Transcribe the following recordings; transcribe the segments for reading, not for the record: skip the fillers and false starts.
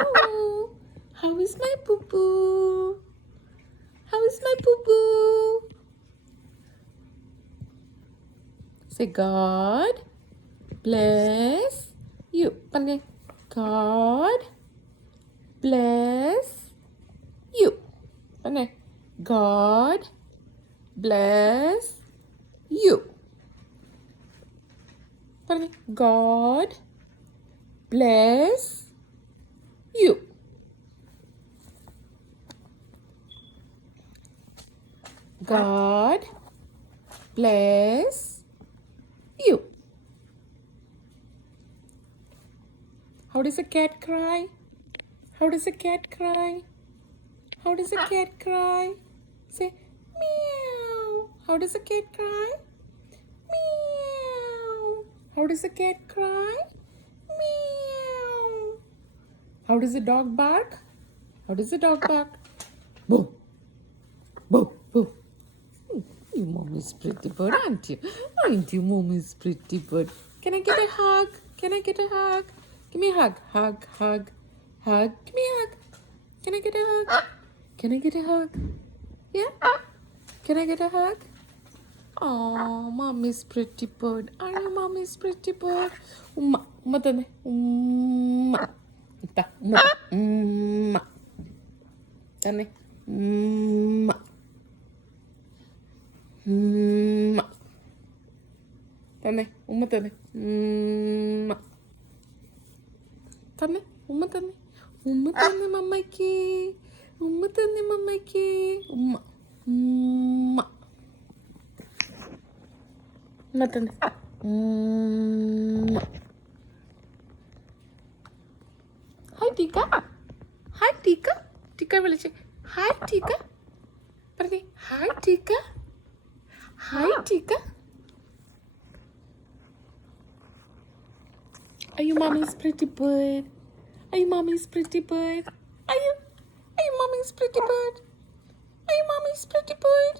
Meow. How is my poo-poo? How is my poo-poo? Say God bless you. Pange. God bless you. Pange. God bless you. Pange. God bless you. God bless you. How does a cat cry? How does a cat cry? How does a cat cry? Say meow. How does a cat cry? Meow. How does a cat cry? Meow. How does a dog bark? How does a dog bark? Boo. Boo. Boo. You mommy's pretty bird, aren't you? Aren't you mommy's pretty bird? Can I get a hug? Can I get a hug? Give me a hug. Hug, hug, hug. Give me a hug. Can I get a hug? Can I get a hug? Yeah? Can I get a hug? Oh, mommy's pretty bird. Are you mommy's pretty bird? Umma. Umma tane. Umma. Ta. Umma. Umma. Tane. Umma. Umma. Tane. Umma tane. Umma. Tane. Umma tane. Umma tane mammaki. Umma tane mammaki. Umma. Umma. Umma tane. Umma. Hi Tika. Hi Tika. Tika വിളിച്ചേ. Hi Tika. പറഞ്ഞേ. Hi Tika. Hi Tika. Are you mommy's pretty bird? Are you mommy's pretty bird? Are you mommy's pretty bird? Are you mommy's pretty bird?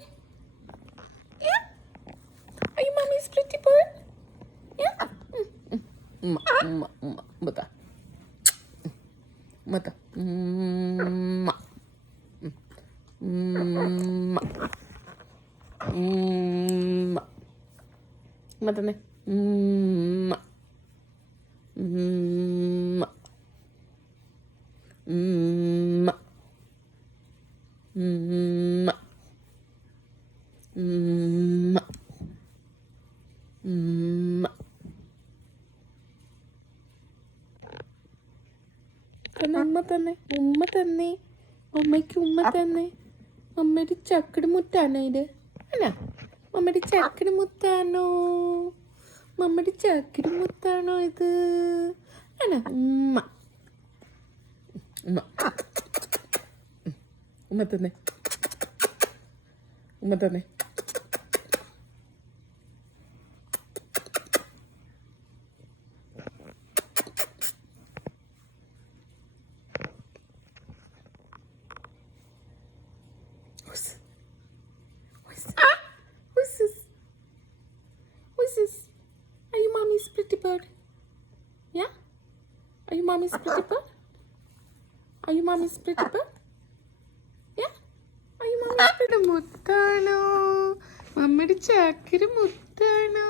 Yeah? Are you mommy's pretty bird? Yeah? Mata. Mata. Mata ne. ഉമ്മ തന്നെ ഉമ്മ തന്നെ അമ്മയ്ക്ക് ഉമ്മ തന്നെ അമ്മയുടെ ചക്കട് മുത്താണോ ഇത് അല്ല മമ്മയുടെ ചക്കട് മുത്താണോ മമ്മയുടെ ചക്കട് മുത്താണോ ഇത് അല്ല ഉമ്മ ഉമ്മ ഉമ്മ തന്നെ ഉമ്മ തന്നെ Who's this? Are you mommy's pretty bird? Yeah? Are you mommy's pretty bird? Are you mommy's pretty bird? Yeah? Are you mommy's pretty മുത്താണോ മമ്മയുടെ ചാക്കര മുത്താണോ